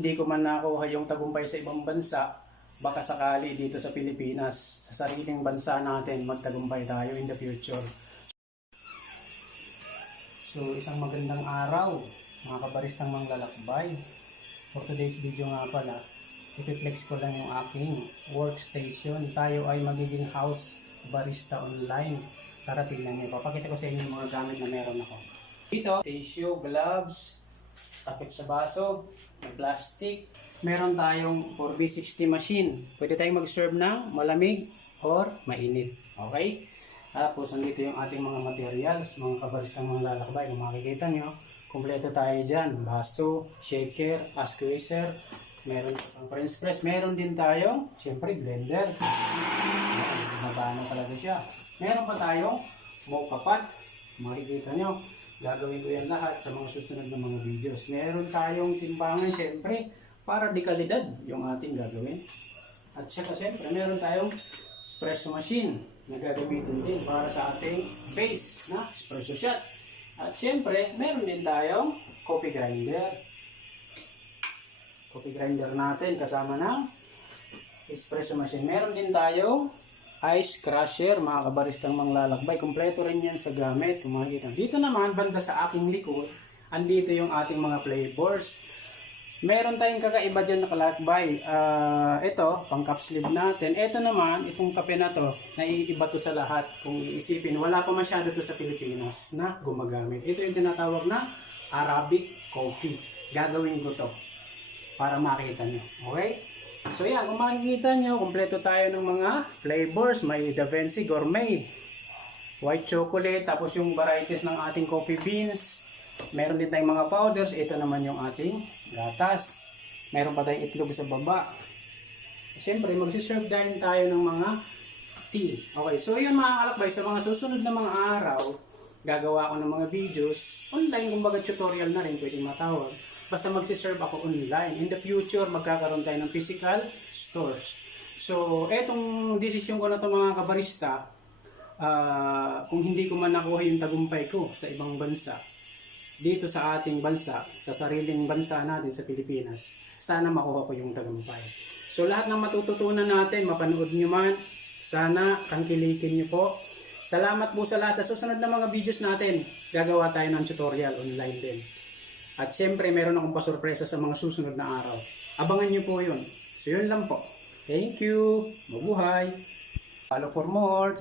hindi ko man nakuha yung tagumpay sa ibang bansa, baka sakali dito sa Pilipinas, sa sariling bansa natin, magtagumpay tayo in the future. So, isang magandang araw, mga kabaristang manglalakbay. For today's video nga pala, ipiflex ko lang yung aking workstation. Tayo ay magiging house barista online. Tara, tignan nyo. Papakita ko sa inyo yung mga gamit na meron ako. Dito, tissue, gloves, takip sa baso, may plastic. Meron tayong 4V60 machine. Pwede tayong mag-serve ng malamig or mainit. Okay? Tapos, nandito yung ating mga materials, mga kabaristang mga lalakbay. Kung makikita nyo, kumpleto tayo dyan. Baso, shaker, squeezer, meron pang French press. Meron din tayong, siyempre, blender. Mabano talaga siya. Meron pa tayong mocha pot. Makikita nyo, gagawin ko yan lahat sa mga susunod na mga videos. Meron tayong timbangan, siyempre, para di kalidad yung ating gagawin. At siyempre, meron tayong espresso machine na gagamitin din para sa ating base na espresso shot. At siyempre, meron din tayong coffee grinder. Coffee grinder natin kasama ng espresso machine. Meron din tayong ice crusher, mga kabaristang manglalakbay. Kompleto rin yan sa gamit. Kung makikita. Dito naman, banda sa aking likod, andito yung ating mga flavors. Meron tayong kakaiba dyan na kalakbay. Ito, pang cup sleeve natin. Ito naman, itong kape na to, naiiba to sa lahat. Kung iisipin, wala pa masyado to sa Pilipinas na gumagamit. Ito yung tinatawag na Arabic coffee. Gagawin ko to para makita nyo. Okay? So yan, kung makikita nyo, kompleto tayo ng mga flavors. May Da Vinci Gourmet, white chocolate, tapos yung varieties ng ating coffee beans. Meron din tayong mga powders. Ito naman yung ating gatas. Meron pa tayong itlog sa baba. Siyempre, magsiserve din tayo ng mga tea. Okay, so yun mga kalakbay, sa mga susunod na mga araw, gagawa ko ng mga videos. Online, kumbaga tutorial na rin, pwedeng matawag. Basta magsiserve ako online. In the future, magkakaroon tayo ng physical stores. So, etong desisyon ko na ito mga kabarista, kung hindi ko man nakuha yung tagumpay ko sa ibang bansa, dito sa ating bansa, sa sariling bansa natin sa Pilipinas, sana makuha ko yung tagumpay. So lahat ng matututunan natin, mapanood nyo man, sana tangkilikin nyo po. Salamat po sa lahat. Sa susunod na mga videos natin, gagawa tayo ng tutorial online din. At siyempre, meron akong pasurpresa sa mga susunod na araw. Abangan nyo po yun. So yun lang po. Thank you. Mabuhay. Follow for more.